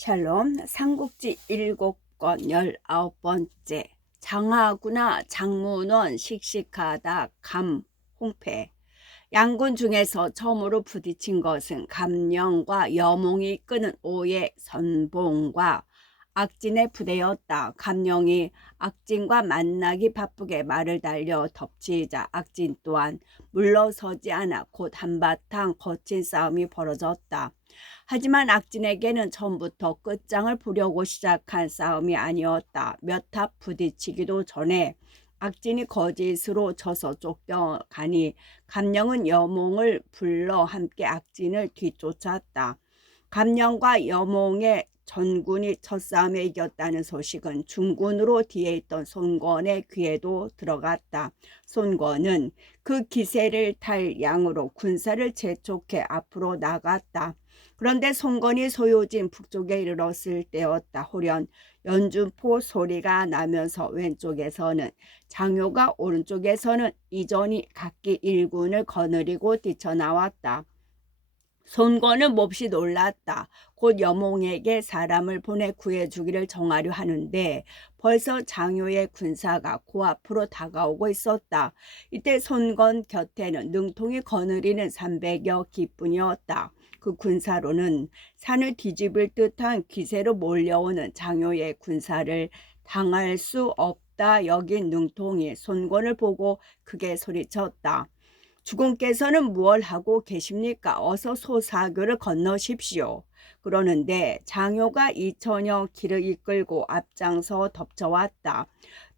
샬롬 삼국지 7권 19번째 장하구나 장문원 씩씩하다 감 홍패. 양군 중에서 처음으로 부딪힌 것은 감령과 여몽이 끄는 오해 선봉과 악진의 부대였다. 감령이 악진과 만나기 바쁘게 말을 달려 덮치자 악진 또한 물러서지 않아 곧 한바탕 거친 싸움이 벌어졌다. 하지만 악진에게는 처음부터 끝장을 보려고 시작한 싸움이 아니었다. 몇 탑 부딪히기도 전에 악진이 거짓으로 져서 쫓겨가니 감령은 여몽을 불러 함께 악진을 뒤쫓았다. 감령과 여몽의 전군이 첫 싸움에 이겼다는 소식은 중군으로 뒤에 있던 손권의 귀에도 들어갔다. 손권은 그 기세를 탈 양으로 군사를 재촉해 앞으로 나갔다. 그런데 손권이 소요진 북쪽에 이르렀을 때였다. 호련 연준포 소리가 나면서 왼쪽에서는 장효가 오른쪽에서는 이전이 각기 일군을 거느리고 뛰쳐나왔다. 손권은 몹시 놀랐다. 곧 여몽에게 사람을 보내 구해주기를 정하려 하는데 벌써 장효의 군사가 고앞으로 다가오고 있었다. 이때 손권 곁에는 능통이 거느리는 300여 기뿐이었다. 그 군사로는 산을 뒤집을 듯한 기세로 몰려오는 장효의 군사를 당할 수 없다 여긴 능통이 손권을 보고 크게 소리쳤다. 주공께서는 무얼 하고 계십니까? 어서 소사교를 건너십시오. 그러는데 장효가 2천여 기를 이끌고 앞장서 덮쳐왔다.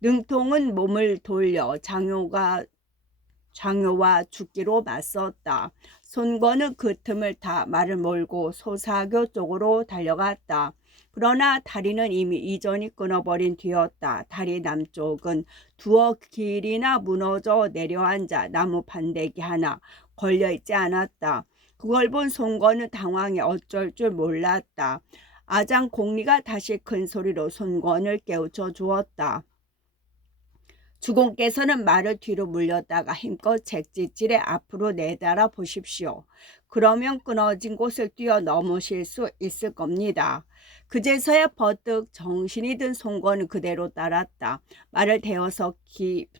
능통은 몸을 돌려 장효와 죽기로 맞섰다. 손권은 그 틈을 타 말을 몰고 소사교 쪽으로 달려갔다. 그러나 다리는 이미 이전이 끊어버린 뒤였다. 다리 남쪽은 두어 길이나 무너져 내려앉아 나무 판대기 하나 걸려있지 않았다. 그걸 본 손권은 당황해 어쩔 줄 몰랐다. 아장 공리가 다시 큰 소리로 손권을 깨우쳐 주었다. 주공께서는 말을 뒤로 물렸다가 힘껏 책짓질에 앞으로 내달아 보십시오. 그러면 끊어진 곳을 뛰어넘으실 수 있을 겁니다. 그제서야 버뜩 정신이 든 손권은 그대로 따랐다. 말을 대어서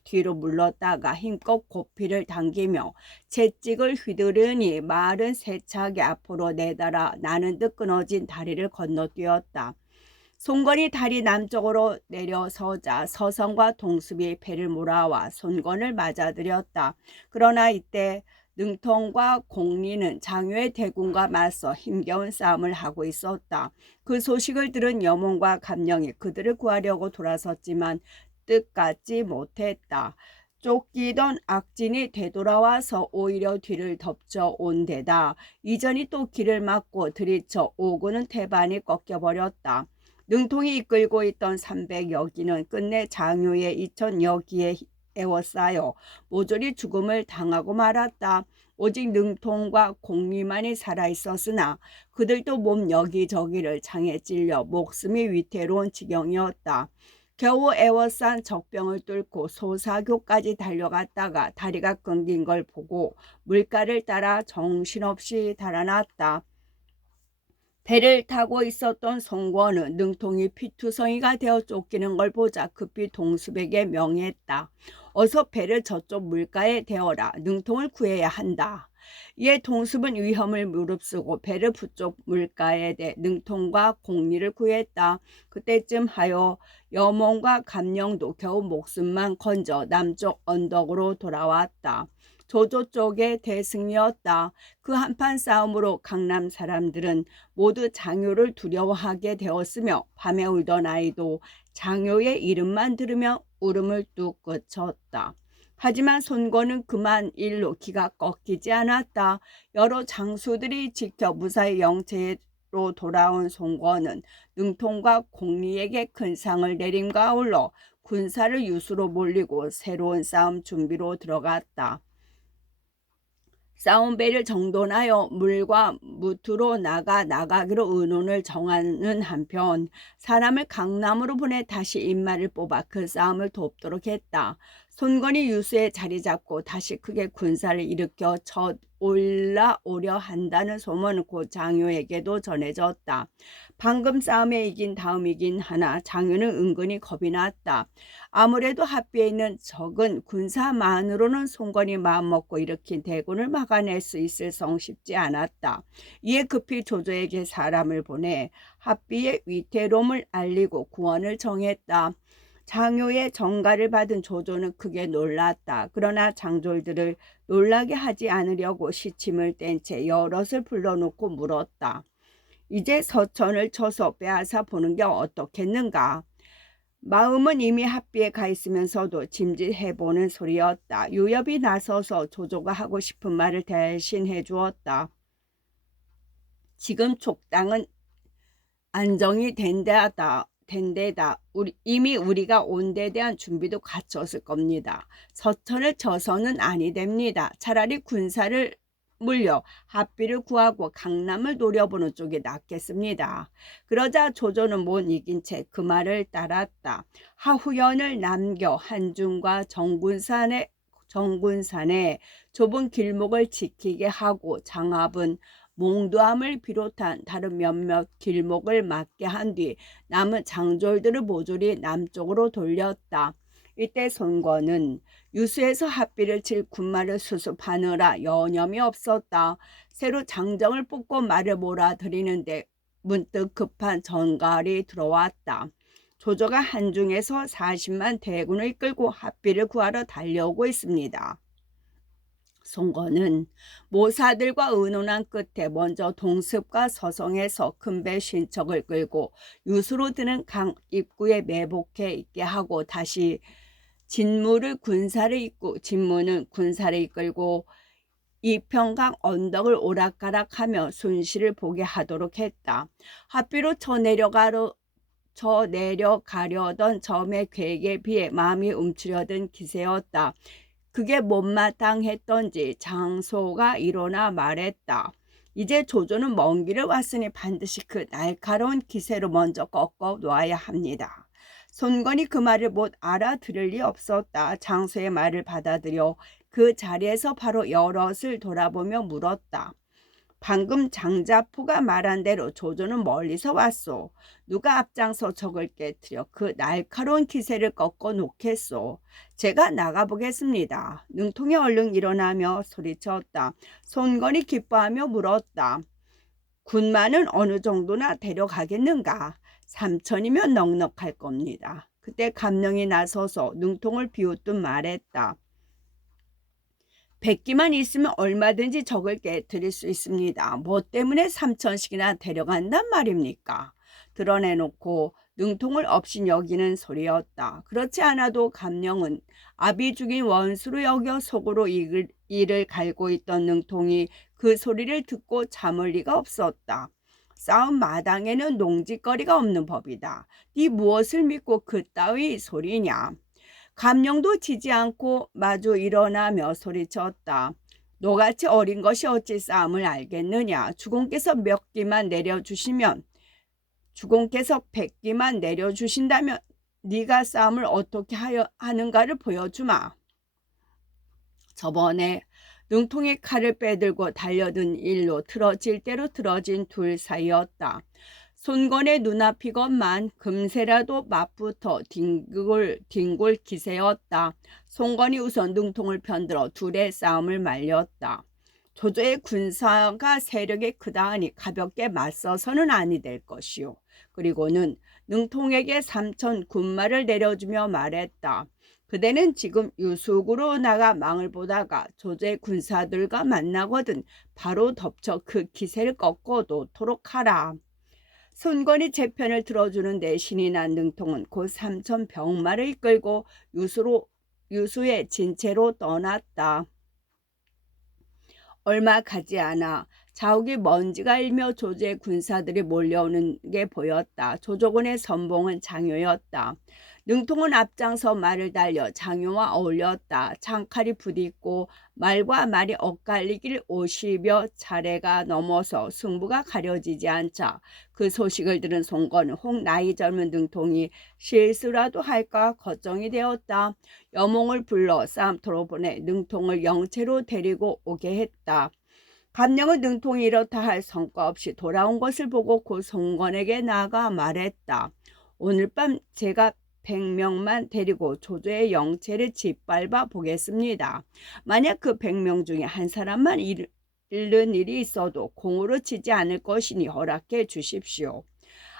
뒤로 물렀다가 힘껏 고피를 당기며 채찍을 휘두르니 말은 세차게 앞으로 내달아 나는 듯 끊어진 다리를 건너뛰었다. 손권이 다리 남쪽으로 내려서자 서성과 동습이 배를 몰아와 손권을 맞아들였다. 그러나 이때 능통과 공리는 장효의 대군과 맞서 힘겨운 싸움을 하고 있었다. 그 소식을 들은 여몽과 감령이 그들을 구하려고 돌아섰지만 뜻같지 못했다. 쫓기던 악진이 되돌아와서 오히려 뒤를 덮쳐 온 데다 이전이 또 길을 막고 들이쳐 오고는 태반이 꺾여버렸다. 능통이 이끌고 있던 300여 기는 끝내 장효의 2천여 기에 에워싸여 모조리 죽음을 당하고 말았다. 오직 능통과 공리만이 살아있었으나 그들도 몸 여기저기를 창에 찔려 목숨이 위태로운 지경이었다. 겨우 에워싼 적병을 뚫고 소사교까지 달려갔다가 다리가 끊긴 걸 보고 물가를 따라 정신없이 달아났다. 배를 타고 있었던 손권은 능통이 피투성이가 되어 쫓기는 걸 보자 급히 동습에게 명했다. 어서 배를 저쪽 물가에 대어라. 능통을 구해야 한다. 이에 동습은 위험을 무릅쓰고 배를 북쪽 물가에 대 능통과 공리를 구했다. 그때쯤 하여 여몽과 감령도 겨우 목숨만 건져 남쪽 언덕으로 돌아왔다. 조조 쪽의 대승이었다. 그 한판 싸움으로 강남 사람들은 모두 장효를 두려워하게 되었으며 밤에 울던 아이도 장효의 이름만 들으며 울음을 뚝 그쳤다. 하지만 손권은 그만 일로 기가 꺾이지 않았다. 여러 장수들이 지켜 무사히 영체로 돌아온 손권은 능통과 공리에게 큰 상을 내림과 아울러 군사를 유수로 몰리고 새로운 싸움 준비로 들어갔다. 싸움배를 정돈하여 물과 무트로 나가기로 의논을 정하는 한편 사람을 강남으로 보내 다시 인마를 뽑아 그 싸움을 돕도록 했다. 손건이 유수에 자리 잡고 다시 크게 군사를 일으켜 첫 올라오려 한다는 소문은 곧 장효에게도 전해졌다. 방금 싸움에 이긴 다음이긴 하나 장효는 은근히 겁이 났다. 아무래도 합비에 있는 적은 군사만으로는 손건이 마음먹고 일으킨 대군을 막아낼 수 있을 성 싶지 않았다. 이에 급히 조조에게 사람을 보내 합비의 위태로움을 알리고 구원을 정했다. 장효의 전가를 받은 조조는 크게 놀랐다. 그러나 장졸들을 놀라게 하지 않으려고 시침을 뗀 채 여럿을 불러놓고 물었다. 이제 서천을 쳐서 빼앗아 보는 게 어떻겠는가? 마음은 이미 합비에 가 있으면서도 짐짓해보는 소리였다. 유엽이 나서서 조조가 하고 싶은 말을 대신해 주었다. 지금 족당은 안정이 된 데다. 이미 우리가 온 데 대한 준비도 갖췄을 겁니다. 서천을 쳐서는 아니 됩니다. 차라리 군사를 물려 합비를 구하고 강남을 노려보는 쪽이 낫겠습니다. 그러자 조조는 못 이긴 채 그 말을 따랐다. 하후연을 남겨 한중과 정군산에 좁은 길목을 지키게 하고 장합은 몽두암을 비롯한 다른 몇몇 길목을 막게 한 뒤 남은 장졸들을 모조리 남쪽으로 돌렸다. 이때 손권은 유수에서 합비를 칠 군마를 수습하느라 여념이 없었다. 새로 장정을 뽑고 말을 몰아들이는데 문득 급한 전갈이 들어왔다. 조조가 한중에서 40만 대군을 이끌고 합비를 구하러 달려오고 있습니다. 손권은 모사들과 의논한 끝에 먼저 동습과 서성에서 큰 배 쉰척을 끌고 유수로 드는 강 입구에 매복해 있게 하고 다시 진무는 군사를 이끌고 이평강 언덕을 오락가락하며 순시를 보게 하도록 했다. 합비로 쳐내려가려던 처음의 계획에 비해 마음이 움츠려든 기세였다. 그게 못마땅했던지 장소가 일어나 말했다. 이제 조조는 먼 길을 왔으니 반드시 그 날카로운 기세로 먼저 꺾어 놔야 합니다. 손건이 그 말을 못 알아들을 리 없었다. 장소의 말을 받아들여 그 자리에서 바로 여럿을 돌아보며 물었다. 방금 장자포가 말한 대로 조조는 멀리서 왔소. 누가 앞장서 적을 깨트려 그 날카로운 기세를 꺾어 놓겠소. 제가 나가보겠습니다. 능통이 얼른 일어나며 소리쳤다. 손건이 기뻐하며 물었다. 군마는 어느 정도나 데려가겠는가? 3천이면 넉넉할 겁니다. 그때 감령이 나서서 능통을 비웃듯 말했다. 100기만 있으면 얼마든지 적을 깨뜨릴 수 있습니다. 뭐 때문에 3천씩이나 데려간단 말입니까? 드러내놓고 능통을 없인 여기는 소리였다. 그렇지 않아도 감령은 아비 죽인 원수로 여겨 속으로 이를 갈고 있던 능통이 그 소리를 듣고 참을 리가 없었다. 싸움 마당에는 농짓거리가 없는 법이다. 네 무엇을 믿고 그따위 소리냐? 감령도 지지 않고 마주 일어나며 소리쳤다. 너같이 어린 것이 어찌 싸움을 알겠느냐. 주공께서 100기만 내려주신다면 네가 싸움을 어떻게 하는가를 보여주마. 저번에 능통이 칼을 빼들고 달려든 일로 틀어질 대로 틀어진 둘 사이였다. 손건의 눈앞이건만 금세라도 맞붙어 뒹굴 기세였다. 손건이 우선 능통을 편들어 둘의 싸움을 말렸다. 조조의 군사가 세력이 크다하니 가볍게 맞서서는 아니 될 것이요. 그리고는 능통에게 3천 군마를 내려주며 말했다. 그대는 지금 유숙으로 나가 망을 보다가 조조의 군사들과 만나거든 바로 덮쳐 그 기세를 꺾어 놓도록 하라. 손건이 제 편을 들어주는데 신이 난 능통은 곧 3천 병마를 이끌고 유수의 진채로 떠났다. 얼마 가지 않아 자욱이 먼지가 일며 조조의 군사들이 몰려오는 게 보였다. 조조군의 선봉은 장효였다. 능통은 앞장서 말을 달려 장효와 어울렸다. 창칼이 부딪고 말과 말이 엇갈리길 50여 차례가 넘어서 승부가 가려지지 않자 그 소식을 들은 송건은 혹 나이 젊은 능통이 실수라도 할까 걱정이 되었다. 여몽을 불러 싸움터로 보내 능통을 영체로 데리고 오게 했다. 감령은 능통이 이렇다 할 성과 없이 돌아온 것을 보고 고 송건에게 나아가 말했다. 오늘 밤 제가 100명만 데리고 조조의 영체를 짓밟아 보겠습니다. 만약 그 100명 중에 한 사람만 잃는 일이 있어도 공으로 치지 않을 것이니 허락해 주십시오.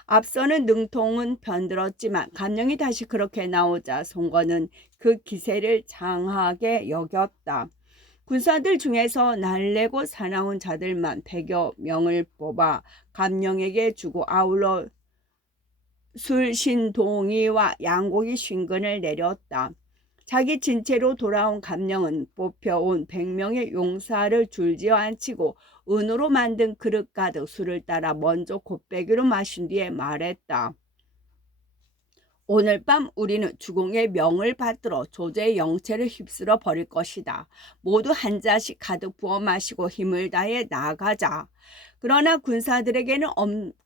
앞서는 능통은 편들었지만 감령이 다시 그렇게 나오자 송건은 그 기세를 장하게 여겼다. 군사들 중에서 날래고 사나운 자들만 100여 명을 뽑아 감령에게 주고 아울러 술신동이와 양고기 쉰근을 내렸다. 자기 진체로 돌아온 감령은 뽑혀온 100명의 용사를 줄지어 앉히고 은으로 만든 그릇 가득 술을 따라 먼저 곱배기로 마신 뒤에 말했다. 오늘 밤 우리는 주공의 명을 받들어 조조의 영체를 휩쓸어 버릴 것이다. 모두 한 잔씩 가득 부어 마시고 힘을 다해 나아가자. 그러나 군사들에게는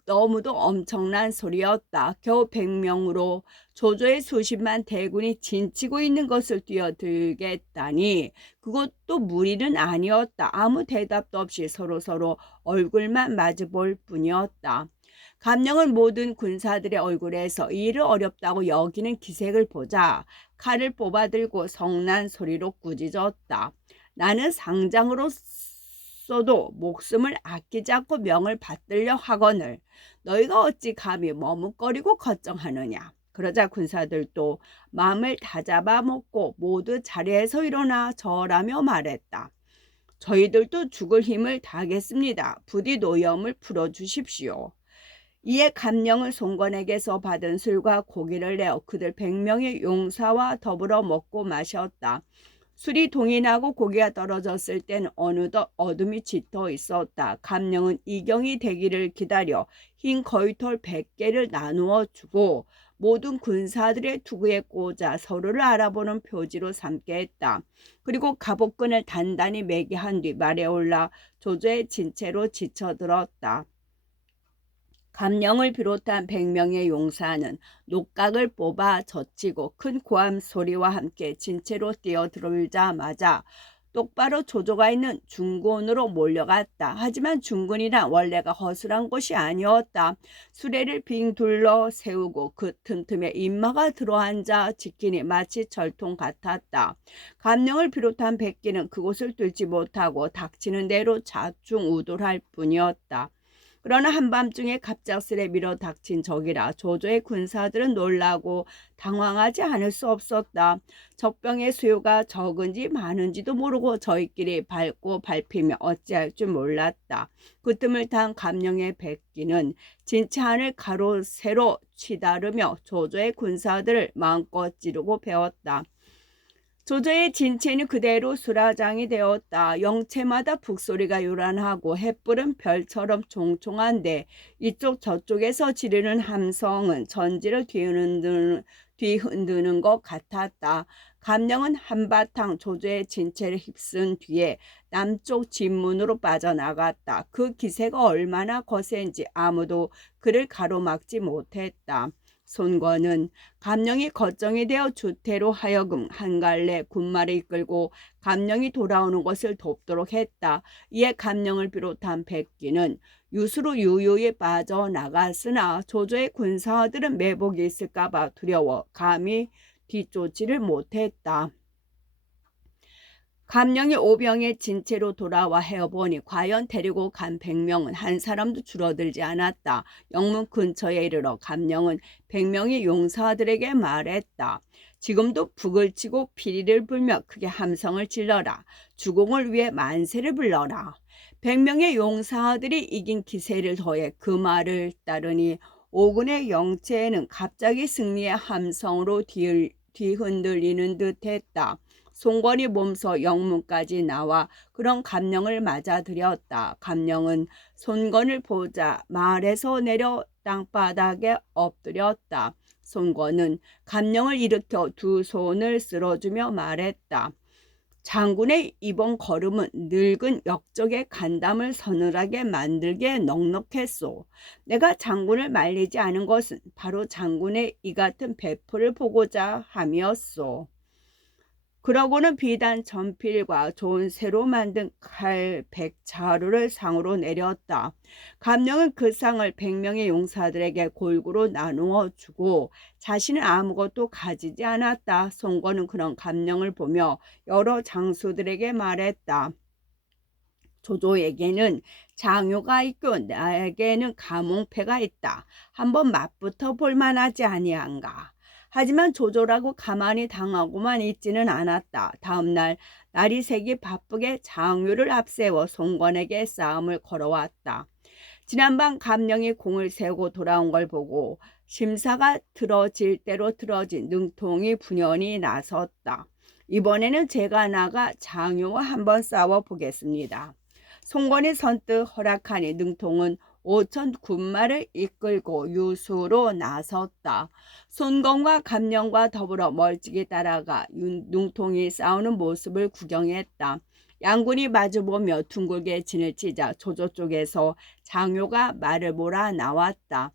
너무도 엄청난 소리였다. 겨우 100명으로 조조의 수십만 대군이 진치고 있는 것을 뛰어들겠다니 그것도 무리는 아니었다. 아무 대답도 없이 서로 얼굴만 마주볼 뿐이었다. 감령은 모든 군사들의 얼굴에서 이 일을 어렵다고 여기는 기색을 보자 칼을 뽑아들고 성난 소리로 꾸짖었다. 나는 상장으로서도 목숨을 아끼지 않고 명을 받들려 하거늘 너희가 어찌 감히 머뭇거리고 걱정하느냐. 그러자 군사들도 마음을 다잡아 먹고 모두 자리에서 일어나 절하며 말했다. 저희들도 죽을 힘을 다하겠습니다. 부디 노염을 풀어주십시오. 이에 감령은 송건에게서 받은 술과 고기를 내어 그들 100명의 용사와 더불어 먹고 마셨다. 술이 동이 나고 고기가 떨어졌을 땐 어느덧 어둠이 짙어 있었다. 감령은 이경이 되기를 기다려 흰 거위털 100개를 나누어 주고 모든 군사들의 투구에 꽂아 서로를 알아보는 표지로 삼게 했다. 그리고 갑옷끈을 단단히 매게 한 뒤 말에 올라 조조의 진체로 지쳐들었다. 감령을 비롯한 100명의 용사는 녹각을 뽑아 젖히고 큰 고함 소리와 함께 진체로 뛰어들자마자 똑바로 조조가 있는 중군으로 몰려갔다. 하지만 중군이란 원래가 허술한 곳이 아니었다. 수레를 빙 둘러 세우고 그 틈틈에 인마가 들어앉아 지키니 마치 철통 같았다. 감령을 비롯한 백기는 그곳을 뚫지 못하고 닥치는 대로 좌충우돌할 뿐이었다. 그러나 한밤중에 갑작스레 밀어 닥친 적이라 조조의 군사들은 놀라고 당황하지 않을 수 없었다. 적병의 수요가 적은지 많은지도 모르고 저희끼리 밟고 밟히며 어찌할 줄 몰랐다. 그 틈을 탄 감령의 백기는 진치 안을 가로 세로 치다르며 조조의 군사들을 마음껏 찌르고 베었다. 조조의 진체는 그대로 수라장이 되었다. 영체마다 북소리가 요란하고 햇불은 별처럼 총총한데 이쪽 저쪽에서 지르는 함성은 전지를 뒤흔드는 것 같았다. 감령은 한바탕 조조의 진체를 휩쓴 뒤에 남쪽 진문으로 빠져나갔다. 그 기세가 얼마나 거센지 아무도 그를 가로막지 못했다. 손권은 감령이 걱정이 되어 주태로 하여금 한 갈래 군마를 이끌고 감령이 돌아오는 것을 돕도록 했다. 이에 감령을 비롯한 백기는 유수로 유유히 빠져나갔으나 조조의 군사들은 매복이 있을까 봐 두려워 감히 뒤쫓지를 못했다. 감령이 오병의 진체로 돌아와 헤어보니 과연 데리고 간 100명은 한 사람도 줄어들지 않았다. 영문 근처에 이르러 감령은 100명의 용사들에게 말했다. 지금도 북을 치고 피리를 불며 크게 함성을 질러라. 주공을 위해 만세를 불러라. 100명의 용사들이 이긴 기세를 더해 그 말을 따르니 오군의 영체에는 갑자기 승리의 함성으로 뒤흔들리는 듯했다. 송건이 몸소 영문까지 나와 그런 감령을 맞아들였다. 감령은 손건을 보자 마을에서 내려 땅바닥에 엎드렸다. 손건은 감령을 일으켜 두 손을 쓸어주며 말했다. 장군의 이번 걸음은 늙은 역적의 간담을 서늘하게 만들게 넉넉했소. 내가 장군을 말리지 않은 것은 바로 장군의 이 같은 배포를 보고자 함이었소. 그러고는 비단 전필과 좋은 새로 만든 칼 100자루를 상으로 내렸다. 감령은 그 상을 100명의 용사들에게 골고루 나누어 주고 자신은 아무것도 가지지 않았다. 송건은 그런 감령을 보며 여러 장수들에게 말했다. 조조에게는 장요가 있고 나에게는 가몽패가 있다. 한번 맛부터 볼만하지 아니한가. 하지만 조조라고 가만히 당하고만 있지는 않았다. 다음날 날이 새기 바쁘게 장유를 앞세워 송건에게 싸움을 걸어왔다. 지난밤 감령이 공을 세우고 돌아온 걸 보고 심사가 틀어질 대로 틀어진 능통이 분연히 나섰다. 이번에는 제가 나가 장유와 한번 싸워보겠습니다. 송건이 선뜻 허락하니 능통은 5천 군마를 이끌고 유수로 나섰다. 손건과 감령과 더불어 멀찍이 따라가 능통이 싸우는 모습을 구경했다. 양군이 마주보며 둥글게 진을 치자 조조 쪽에서 장요가 말을 몰아 나왔다.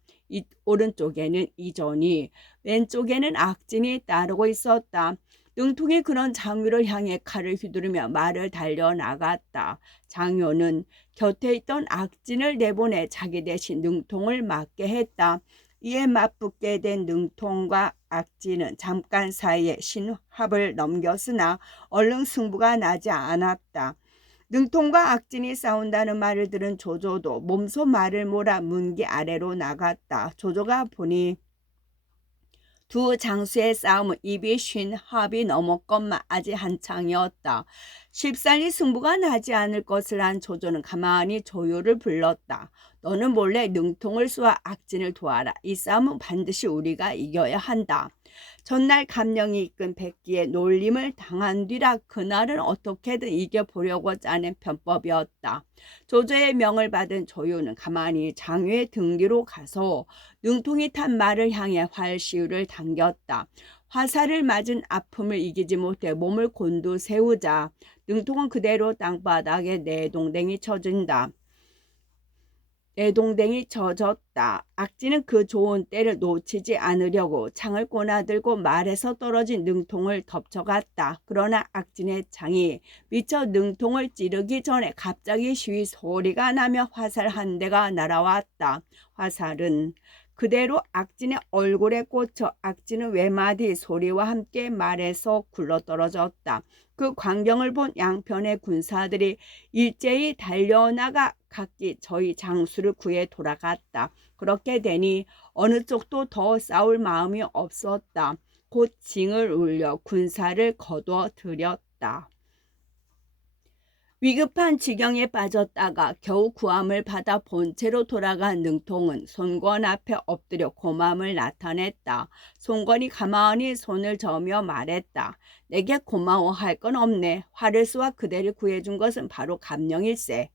오른쪽에는 이전이, 왼쪽에는 악진이 따르고 있었다. 능통이 그런 장요를 향해 칼을 휘두르며 말을 달려나갔다. 장요는 곁에 있던 악진을 내보내 자기 대신 능통을 맡게 했다. 이에 맞붙게 된 능통과 악진은 잠깐 사이에 신합을 넘겼으나 얼른 승부가 나지 않았다. 능통과 악진이 싸운다는 말을 들은 조조도 몸소 말을 몰아 문기 아래로 나갔다. 조조가 보니 두 장수의 싸움은 입이 쉰 합이 넘었건만 아직 한창이었다. 쉽사리 승부가 나지 않을 것을 안 조조는 가만히 조요를 불렀다. 너는 몰래 능통을 쏘아 악진을 도와라. 이 싸움은 반드시 우리가 이겨야 한다. 전날 감령이 이끈 백기에 놀림을 당한 뒤라 그날은 어떻게든 이겨보려고 짜낸 편법이었다. 조조의 명을 받은 조요는 가만히 장유의 등 뒤로 가서 능통이 탄 말을 향해 활시위를 당겼다. 화살을 맞은 아픔을 이기지 못해 몸을 곤두세우자 능통은 그대로 땅바닥에 내동댕이 젖었다. 악진은 그 좋은 때를 놓치지 않으려고 창을 꼬나들고 말에서 떨어진 능통을 덮쳐갔다. 그러나 악진의 창이 미처 능통을 찌르기 전에 갑자기 시위 소리가 나며 화살 한 대가 날아왔다. 화살은 그대로 악진의 얼굴에 꽂혀 악진은 외마디 소리와 함께 말에서 굴러떨어졌다. 그 광경을 본 양편의 군사들이 일제히 달려나가 각기 저희 장수를 구해 돌아갔다. 그렇게 되니 어느 쪽도 더 싸울 마음이 없었다. 곧 징을 울려 군사를 거둬들였다. 위급한 지경에 빠졌다가 겨우 구함을 받아 본체로 돌아간 능통은 손권 앞에 엎드려 고마움을 나타냈다. 손권이 가만히 손을 저으며 말했다. 내게 고마워할 건 없네. 화를 쏘아 그대를 구해준 것은 바로 감령일세.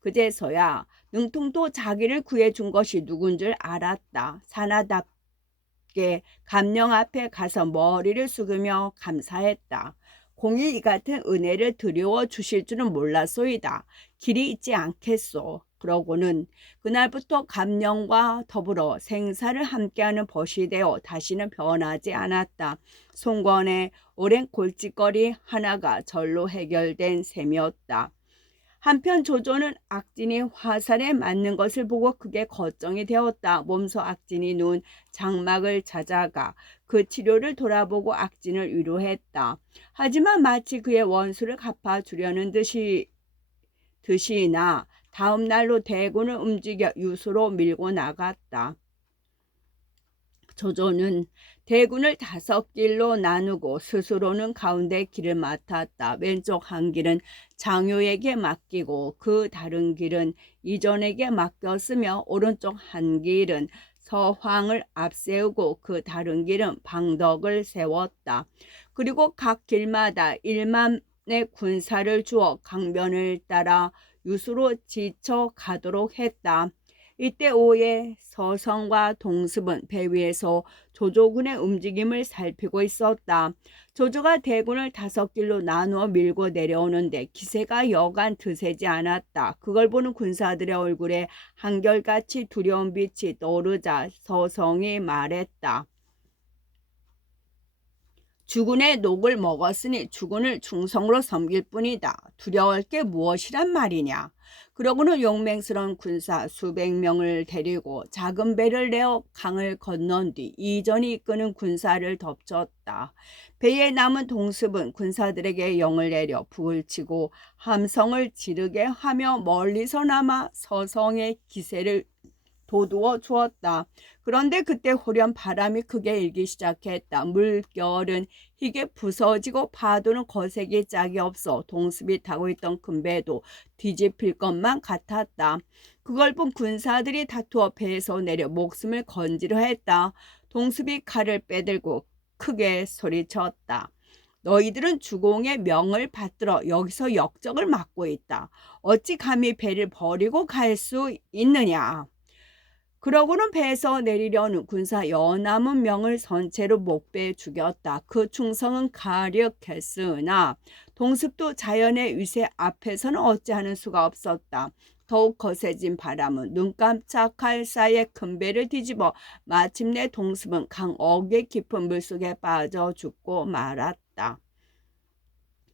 그제서야 능통도 자기를 구해준 것이 누군 줄 알았다. 사나답게 감령 앞에 가서 머리를 숙이며 감사했다. 공이 이 같은 은혜를 드리워 주실 줄은 몰랐소이다. 길이 있지 않겠소. 그러고는 그날부터 감령과 더불어 생사를 함께하는 벗이 되어 다시는 변하지 않았다. 송건의 오랜 골칫거리 하나가 절로 해결된 셈이었다. 한편 조조는 악진이 화살에 맞는 것을 보고 크게 걱정이 되었다. 몸소 악진이 누운 장막을 찾아가 그 치료를 돌아보고 악진을 위로했다. 하지만 마치 그의 원수를 갚아주려는 듯이나 다음 날로 대군을 움직여 유수로 밀고 나갔다. 조조는 대군을 5길로 나누고 스스로는 가운데 길을 맡았다. 왼쪽 한 길은 장요에게 맡기고 그 다른 길은 이전에게 맡겼으며 오른쪽 한 길은 서황을 앞세우고 그 다른 길은 방덕을 세웠다. 그리고 각 길마다 1만의 군사를 주어 강변을 따라 유수로 지쳐 가도록 했다. 이때 오해 서성과 동습은 배 위에서 조조군의 움직임을 살피고 있었다. 조조가 대군을 5길로 나누어 밀고 내려오는데 기세가 여간 드세지 않았다. 그걸 보는 군사들의 얼굴에 한결같이 두려운 빛이 떠오르자 서성이 말했다. 주군의 녹을 먹었으니 주군을 충성으로 섬길 뿐이다. 두려워할 게 무엇이란 말이냐. 그러고는 용맹스러운 군사 수백 명을 데리고 작은 배를 내어 강을 건넌 뒤 이전이 이끄는 군사를 덮쳤다. 배에 남은 동습은 군사들에게 영을 내려 북을 치고 함성을 지르게 하며 멀리서나마 서성의 기세를 돋우어 주었다. 그런데 그때忽然 바람이 크게 일기 시작했다. 물결은 희게 부서지고 파도는 거세게 짝이 없어 동습이 타고 있던 큰 배도 뒤집힐 것만 같았다. 그걸 본 군사들이 다투어 배에서 내려 목숨을 건지려 했다. 동습이 칼을 빼들고 크게 소리쳤다. 너희들은 주공의 명을 받들어 여기서 역적을 맡고 있다. 어찌 감히 배를 버리고 갈 수 있느냐. 그러고는 배에서 내리려는 군사 여남은 명을 선체로 목배에 죽였다. 그 충성은 가력했으나 동습도 자연의 위세 앞에서는 어찌하는 수가 없었다. 더욱 거세진 바람은 눈 깜짝할 사이에 큰 배를 뒤집어 마침내 동습은 강 어귀 깊은 물속에 빠져 죽고 말았다.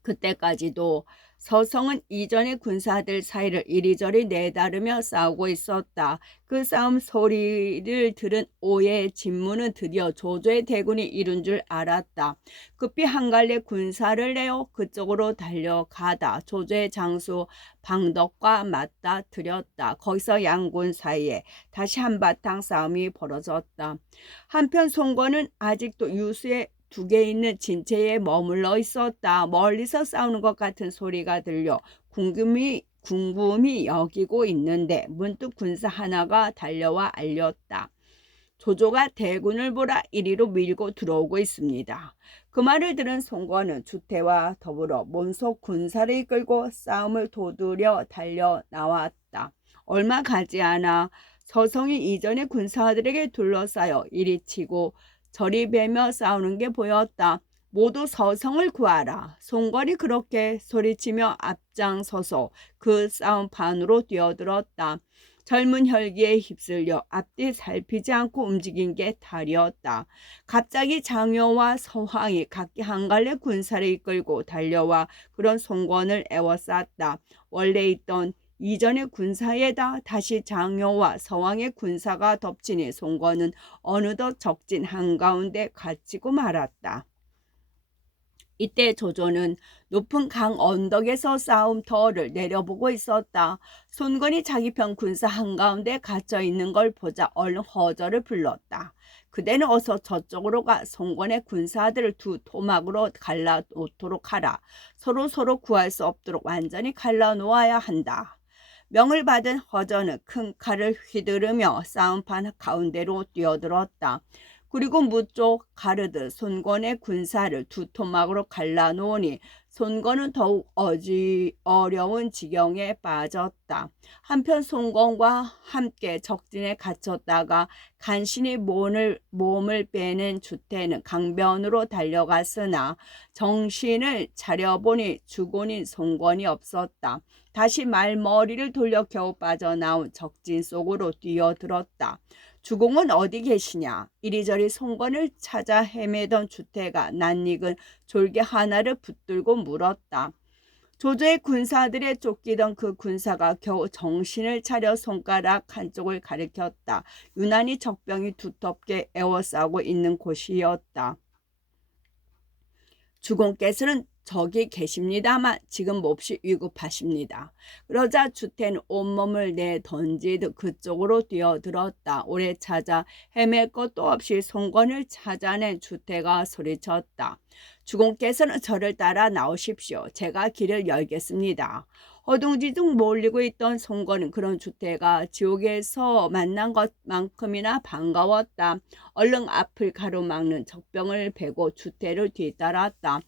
그때까지도 서성은 이전의 군사들 사이를 이리저리 내다르며 싸우고 있었다. 그 싸움 소리를 들은 오해의 진무는 드디어 조조의 대군이 이룬 줄 알았다. 급히 한 갈래 군사를 내어 그쪽으로 달려가다 조조의 장수 방덕과 맞닥뜨렸다. 거기서 양군 사이에 다시 한바탕 싸움이 벌어졌다. 한편 송건은 아직도 유수의 2개 있는 진체에 머물러 있었다. 멀리서 싸우는 것 같은 소리가 들려 궁금히 여기고 있는데 문득 군사 하나가 달려와 알렸다. 조조가 대군을 보라 이리로 밀고 들어오고 있습니다. 그 말을 들은 송건은 주태와 더불어 몸속 군사를 이끌고 싸움을 도두려 달려 나왔다. 얼마 가지 않아 서성이 이전의 군사들에게 둘러싸여 이리 치고 저리 베며 싸우는 게 보였다. 모두 서성을 구하라. 송건이 그렇게 소리치며 앞장서서 그 싸움판으로 뛰어들었다. 젊은 혈기에 휩쓸려 앞뒤 살피지 않고 움직인 게 탈이었다. 갑자기 장효와 서황이 각기 한 갈래 군사를 이끌고 달려와 그런 송건을 에워쌌다. 원래 있던 이전의 군사에다 다시 장효와 서왕의 군사가 덮치니 송건은 어느덧 적진 한가운데 갇히고 말았다. 이때 조조는 높은 강 언덕에서 싸움터를 내려보고 있었다. 손건이 자기 편 군사 한가운데 갇혀 있는 걸 보자 얼른 허저를 불렀다. 그대는 어서 저쪽으로 가 손건의 군사들을 2 토막으로 갈라놓도록 하라. 서로 구할 수 없도록 완전히 갈라놓아야 한다. 명을 받은 허저는 큰 칼을 휘두르며 싸움판 가운데로 뛰어들었다. 그리고 무쪽 가르듯 손건의 군사를 2 토막으로 갈라놓으니 손건은 더욱 어려운 지경에 빠졌다. 한편 손건과 함께 적진에 갇혔다가 간신히 몸을 빼낸 주태는 강변으로 달려갔으나 정신을 차려보니 주군인 손건이 없었다. 다시 말머리를 돌려 겨우 빠져나온 적진 속으로 뛰어들었다. 주공은 어디 계시냐? 이리저리 송건을 찾아 헤매던 주태가 낯익은 졸개 하나를 붙들고 물었다. 조조의 군사들에 쫓기던 그 군사가 겨우 정신을 차려 손가락 한쪽을 가리켰다. 유난히 적병이 두텁게 에워싸고 있는 곳이었다. 주공께서는 저기 계십니다만 지금 몹시 위급하십니다. 그러자 주태는 온몸을 내던지듯 그쪽으로 뛰어들었다. 오래 찾아 헤맬 것도 없이 송건을 찾아낸 주태가 소리쳤다. 주공께서는 저를 따라 나오십시오. 제가 길을 열겠습니다. 허둥지둥 몰리고 있던 송건은 그런 주태가 지옥에서 만난 것만큼이나 반가웠다. 얼른 앞을 가로막는 적병을 베고 주태를 뒤따랐다.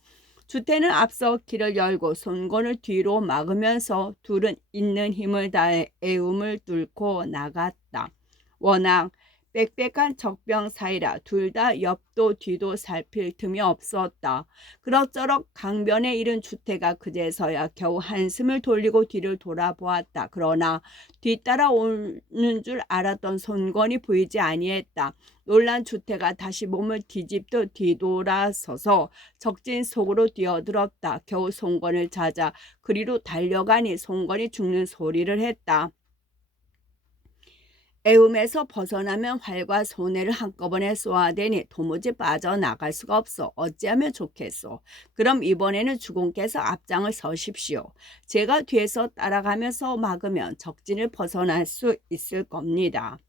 주태는 앞서 길을 열고 송건을 뒤로 막으면서 둘은 있는 힘을 다해 애움을 뚫고 나갔다. 워낙 빽빽한 적병 사이라 둘 다 옆도 뒤도 살필 틈이 없었다. 그럭저럭 강변에 이른 주태가 그제서야 겨우 한숨을 돌리고 뒤를 돌아보았다. 그러나 뒤따라오는 줄 알았던 손건이 보이지 아니했다. 놀란 주태가 다시 몸을 뒤집듯 뒤돌아서서 적진 속으로 뛰어들었다. 겨우 송건을 찾아 그리로 달려가니 송건이 죽는 소리를 했다. 애움에서 벗어나면 활과 손해를 한꺼번에 쏘아대니 도무지 빠져나갈 수가 없어. 어찌하면 좋겠소. 그럼 이번에는 주공께서 앞장을 서십시오. 제가 뒤에서 따라가면서 막으면 적진을 벗어날 수 있을 겁니다.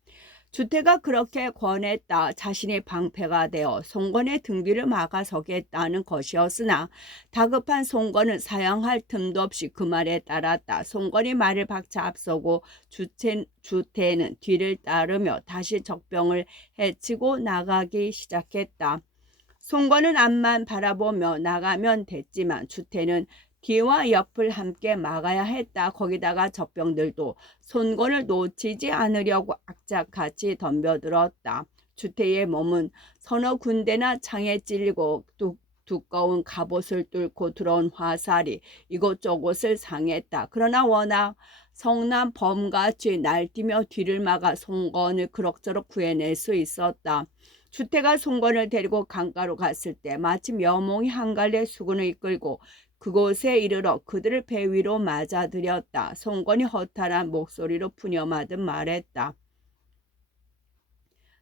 주태가 그렇게 권했다. 자신의 방패가 되어 송건의 등 뒤를 막아서겠다는 것이었으나 다급한 송건은 사양할 틈도 없이 그 말에 따랐다. 송건이 말을 박차 앞서고 주태는 뒤를 따르며 다시 적병을 해치고 나가기 시작했다. 송건은 앞만 바라보며 나가면 됐지만 주태는 뒤와 옆을 함께 막아야 했다. 거기다가 적병들도 손건을 놓치지 않으려고 악착같이 덤벼들었다. 주태의 몸은 서너 군데나 창에 찔리고 두꺼운 갑옷을 뚫고 들어온 화살이 이곳저곳을 상했다. 그러나 워낙 성난 범같이 날뛰며 뒤를 막아 송건을 그럭저럭 구해낼 수 있었다. 주태가 송건을 데리고 강가로 갔을 때 마침 여몽이 한 갈래 수군을 이끌고 그곳에 이르러 그들을 배 위로 맞아들였다. 송건이 허탈한 목소리로 푸념하듯 말했다.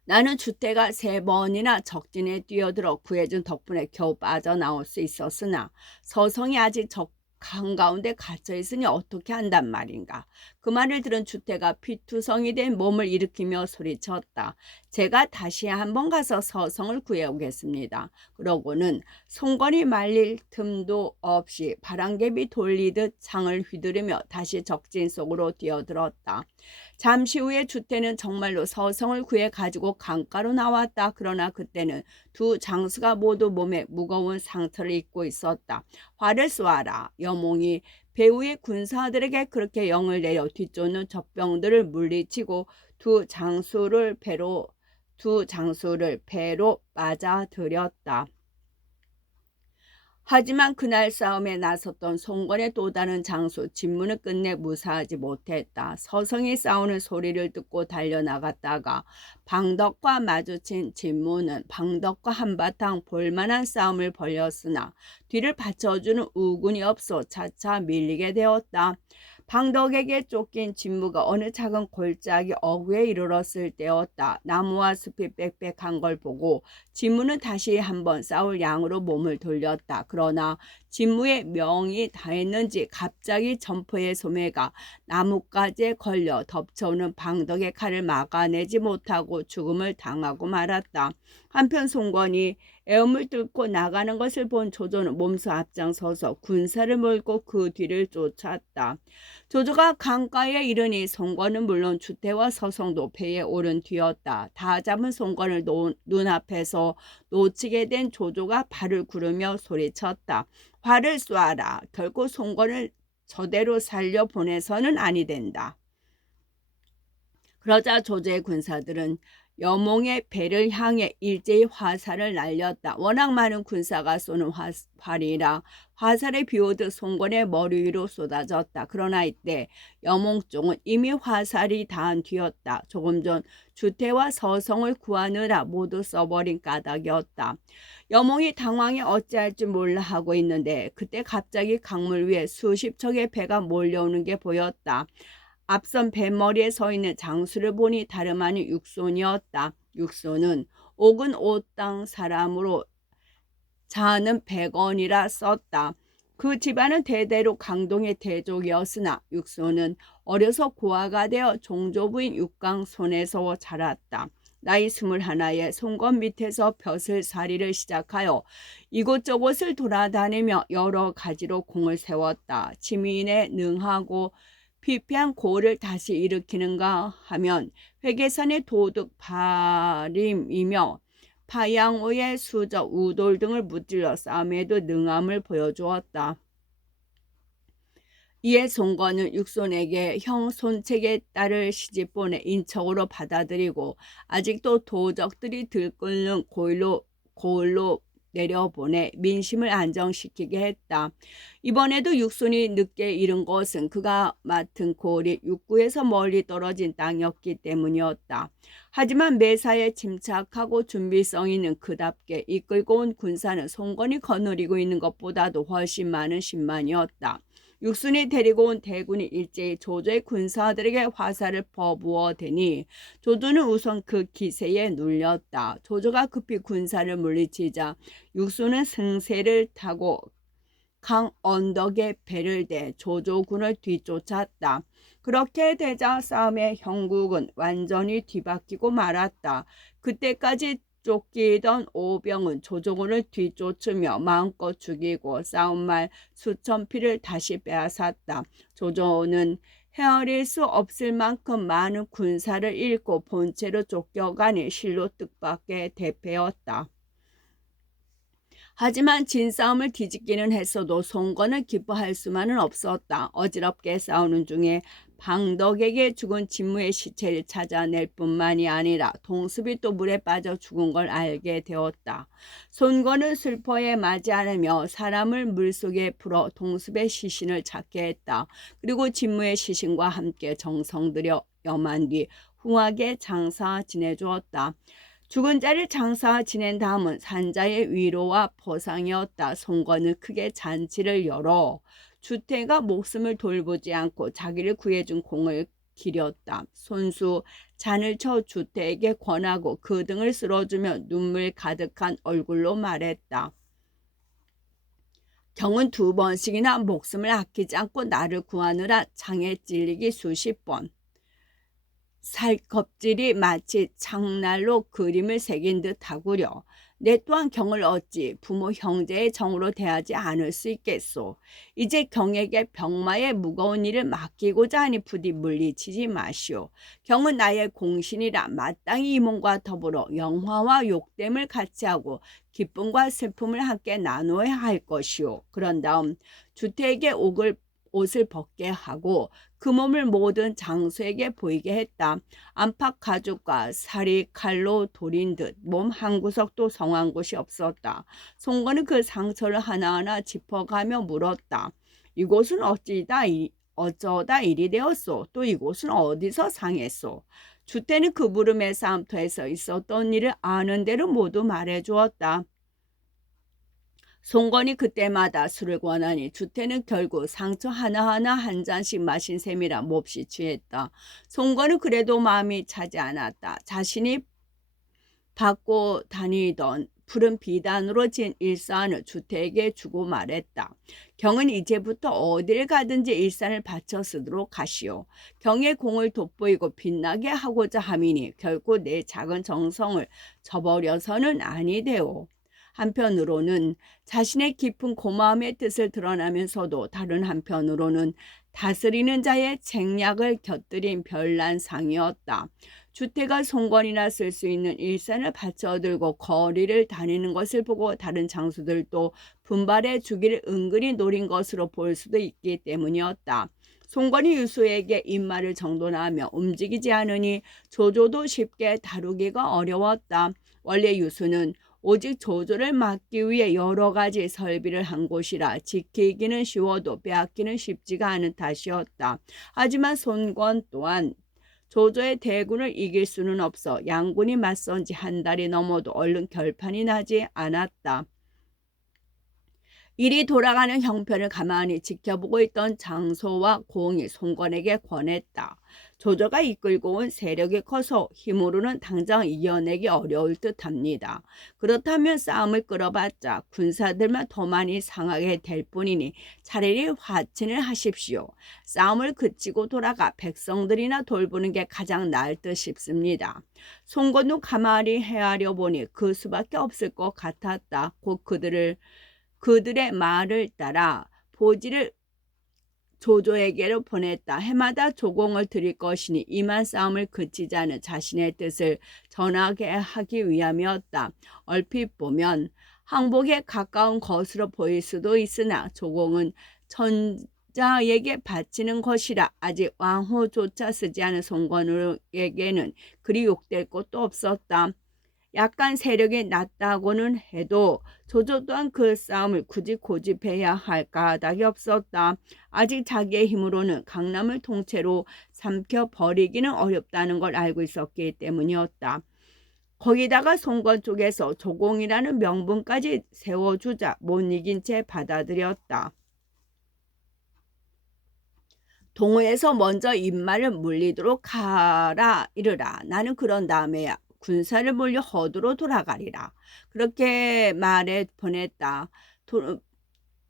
나는 주태가 3번이나 적진에 뛰어들어 구해준 덕분에 겨우 빠져나올 수 있었으나 서성이 아직 적 한가운데 갇혀있으니 어떻게 한단 말인가. 그 말을 들은 주태가 피투성이 된 몸을 일으키며 소리쳤다. 제가 다시 한번 가서 서성을 구해오겠습니다. 그러고는 송건이 말릴 틈도 없이 바람개비 돌리듯 창을 휘두르며 다시 적진 속으로 뛰어들었다. 잠시 후에 주태는 정말로 서성을 구해 가지고 강가로 나왔다. 그러나 그때는 두 장수가 모두 몸에 무거운 상처를 입고 있었다. 활을 쏘아라. 여몽이 배후의 군사들에게 그렇게 영을 내려 뒤쫓는 적병들을 물리치고 두 장수를 배로 맞아들였다. 하지만 그날 싸움에 나섰던 송건의 또 다른 장수 진무는 끝내 무사하지 못했다. 서성이 싸우는 소리를 듣고 달려나갔다가 방덕과 마주친 진무는 방덕과 한바탕 볼만한 싸움을 벌였으나 뒤를 받쳐주는 우군이 없어 차차 밀리게 되었다. 방덕에게 쫓긴 진무가 어느 작은 골짜기 어귀에 이르렀을 때였다. 나무와 숲이 빽빽한 걸 보고 진무는 다시 한번 싸울 양으로 몸을 돌렸다. 그러나 진무의 명이 다했는지 갑자기 점포의 소매가 나뭇가지에 걸려 덮쳐오는 방덕의 칼을 막아내지 못하고 죽음을 당하고 말았다. 한편 송건이 애움을 뚫고 나가는 것을 본 조조는 몸소 앞장서서 군사를 몰고 그 뒤를 쫓았다. 조조가 강가에 이르니 송건은 물론 주태와 서성도 배에 오른 뒤였다. 다 잡은 송건을 눈앞에서 놓치게 된 조조가 발을 구르며 소리쳤다. 활을 쏘아라. 결코 송건을 저대로 살려보내서는 아니 된다. 그러자 조조의 군사들은 여몽의 배를 향해 일제히 화살을 날렸다. 워낙 많은 군사가 쏘는 활이라 화살에 비오듯 송건의 머리 위로 쏟아졌다. 그러나 이때 여몽 쪽은 이미 화살이 닿은 뒤였다. 조금 전 주태와 서성을 구하느라 모두 써버린 까닭이었다. 여몽이 당황해 어찌할 줄 몰라 하고 있는데 그때 갑자기 강물 위에 수십 척의 배가 몰려오는 게 보였다. 앞선 뱃머리에 서 있는 장수를 보니 다름 아닌 육손이었다. 육손은 옥은 옷 땅 사람으로 자는 100원이라 썼다. 그 집안은 대대로 강동의 대족이었으나 육소는 어려서 고아가 되어 종조부인 육강 손에서 자랐다. 나이 21에 송건 밑에서 벼슬살이를 시작하여 이곳저곳을 돌아다니며 여러 가지로 공을 세웠다. 지민에 능하고 피폐한 고를 다시 일으키는가 하면 회계산의 도둑 발임이며 파양오의 수저, 우돌 등을 무찔러 싸움에도 능함을 보여주었다. 이에 송건은 육손에게 형 손책의 딸을 시집보내 인척으로 받아들이고 아직도 도적들이 들끓는 고을로 내려보내 민심을 안정시키게 했다. 이번에도 육손이 늦게 이른 것은 그가 맡은 고을이 육구에서 멀리 떨어진 땅이었기 때문이었다. 하지만 매사에 침착하고 준비성 있는 그답게 이끌고 온 군사는 송건이 거느리고 있는 것보다도 훨씬 많은 10만이었다. 육순이 데리고 온 대군이 일제히 조조의 군사들에게 화살을 퍼부어 대니 조조는 우선 그 기세에 눌렸다. 조조가 급히 군사를 물리치자 육순은 승세를 타고 강 언덕에 배를 대 조조군을 뒤쫓았다. 그렇게 되자 싸움의 형국은 완전히 뒤바뀌고 말았다. 그때까지 쫓기던 오병은 조조군을 뒤쫓으며 마음껏 죽이고 싸움 말 수천 피를 다시 빼앗았다. 조조는 헤아릴 수 없을 만큼 많은 군사를 잃고 본체로 쫓겨가니 실로 뜻밖의 대패였다. 하지만 진싸움을 뒤집기는 했어도 송건은 기뻐할 수만은 없었다. 어지럽게 싸우는 중에 방덕에게 죽은 진무의 시체를 찾아낼 뿐만이 아니라 동습이 또 물에 빠져 죽은 걸 알게 되었다. 송건은 슬퍼에 맞지 않으며 사람을 물속에 풀어 동습의 시신을 찾게 했다. 그리고 진무의 시신과 함께 정성 들여 염한 뒤 후하게 장사 지내주었다. 죽은 자를 장사 지낸 다음은 산자의 위로와 보상이었다. 송건은 크게 잔치를 열어 주태가 목숨을 돌보지 않고 자기를 구해준 공을 기렸다. 손수 잔을 쳐 주태에게 권하고 그 등을 쓸어주며 눈물 가득한 얼굴로 말했다. 경은 2번씩이나 목숨을 아끼지 않고 나를 구하느라 창에 찔리기 수십 번. 살껍질이 마치 창날로 그림을 새긴 듯 하구려. 내 또한 경을 어찌 부모 형제의 정으로 대하지 않을 수 있겠소. 이제 경에게 병마의 무거운 일을 맡기고자 하니 부디 물리치지 마시오. 경은 나의 공신이라 마땅히 이 몸과 더불어 영화와 욕됨을 같이 하고 기쁨과 슬픔을 함께 나누어야 할 것이오. 그런 다음 주태에게 옷을 벗게 하고 그 몸을 모든 장수에게 보이게 했다. 안팎 가죽과 살이 칼로 도린 듯 몸 한 구석도 성한 곳이 없었다. 송건은 그 상처를 하나하나 짚어가며 물었다. 이곳은 어쩌다 일이 되었소? 또 이곳은 어디서 상했소? 주태는 그 물음의 싸움터에서 있었던 일을 아는 대로 모두 말해주었다. 송건이 그때마다 술을 권하니 주태는 결국 상처 하나하나 한 잔씩 마신 셈이라 몹시 취했다. 송건은 그래도 마음이 차지 않았다. 자신이 받고 다니던 푸른 비단으로 진 일산을 주태에게 주고 말했다. 경은 이제부터 어딜 가든지 일산을 바쳐 쓰도록 하시오. 경의 공을 돋보이고 빛나게 하고자 함이니 결코 내 작은 정성을 저버려서는 아니되오. 한편으로는 자신의 깊은 고마움의 뜻을 드러나면서도 다른 한편으로는 다스리는 자의 쟁약을 곁들인 별난상이었다. 주태가 송건이나 쓸 수 있는 일산을 받쳐들고 거리를 다니는 것을 보고 다른 장수들도 분발해 주기를 은근히 노린 것으로 볼 수도 있기 때문이었다. 송건이 유수에게 입말을 정돈하며 움직이지 않으니 조조도 쉽게 다루기가 어려웠다. 원래 유수는 오직 조조를 막기 위해 여러 가지 설비를 한 곳이라 지키기는 쉬워도 빼앗기는 쉽지가 않은 탓이었다. 하지만 송건 또한 조조의 대군을 이길 수는 없어 양군이 맞선 지 한 달이 넘어도 얼른 결판이 나지 않았다. 일이 돌아가는 형편을 가만히 지켜보고 있던 장소와 공이 송건에게 권했다. 조조가 이끌고 온 세력이 커서 힘으로는 당장 이겨내기 어려울 듯합니다. 그렇다면 싸움을 끌어봤자 군사들만 더 많이 상하게 될 뿐이니 차라리 화친을 하십시오. 싸움을 그치고 돌아가 백성들이나 돌보는 게 가장 나을 듯 싶습니다. 송건도 가만히 헤아려 보니 그 수밖에 없을 것 같았다. 곧 그들의 말을 따라 보지를 조조에게로 보냈다. 해마다 조공을 드릴 것이니 이만 싸움을 그치자는 자신의 뜻을 전하게 하기 위함이었다. 얼핏 보면 항복에 가까운 것으로 보일 수도 있으나 조공은 천자에게 바치는 것이라 아직 왕호조차 쓰지 않은 송건에게는 그리 욕될 것도 없었다. 약간 세력이 낮다고는 해도 조조 또한 그 싸움을 굳이 고집해야 할 까닭이 없었다. 아직 자기의 힘으로는 강남을 통째로 삼켜버리기는 어렵다는 걸 알고 있었기 때문이었다. 거기다가 송건 쪽에서 조공이라는 명분까지 세워주자 못 이긴 채 받아들였다. 동호에서 먼저 입말을 물리도록 하라 이르라. 나는 그런 다음에야 군사를 몰려 허두로 돌아가리라. 그렇게 말해 보냈다.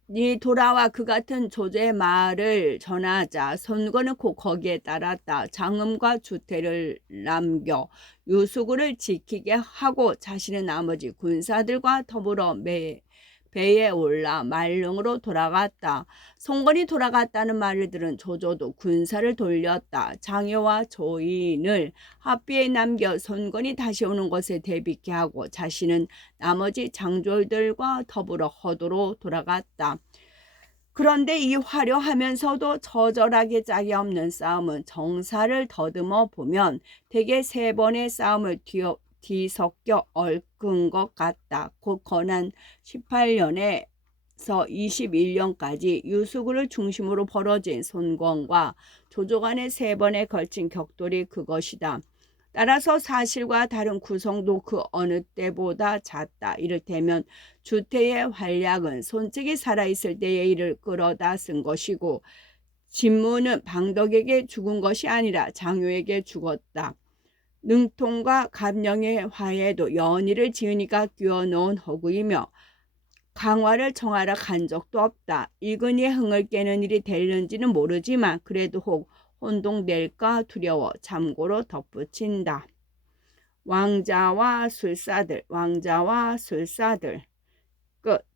이 돌아와 그 같은 조조의 말을 전하자 선거는 곧 거기에 따랐다. 장음과 주태를 남겨 유수구를 지키게 하고 자신은 나머지 군사들과 더불어 배에 올라 말릉으로 돌아갔다. 송건이 돌아갔다는 말을 들은 조조도 군사를 돌렸다. 장효와 조인을 합비에 남겨 송건이 다시 오는 것을 대비케 하고 자신은 나머지 장졸들과 더불어 허도로 돌아갔다. 그런데 이 화려하면서도 처절하게 짝이 없는 싸움은 정사를 더듬어 보면 대개 3번의 싸움을 뒤섞여 얽은 것 같다. 곧 건한 18년에서 21년까지 유수구를 중심으로 벌어진 손권과 조조 간의 3번에 걸친 격돌이 그것이다. 따라서 사실과 다른 구성도 그 어느 때보다 잦다. 이를테면 주태의 활약은 손책이 살아있을 때의 일을 끌어다 쓴 것이고 진무는 방덕에게 죽은 것이 아니라 장효에게 죽었다. 능통과 감령의 화에도 연희를 지으니까 끼워놓은 허구이며 강화를 청하라 간 적도 없다. 일근이의 흥을 깨는 일이 될는지는 모르지만 그래도 혹 혼동될까 두려워 참고로 덧붙인다. 왕자와 술사들 끝.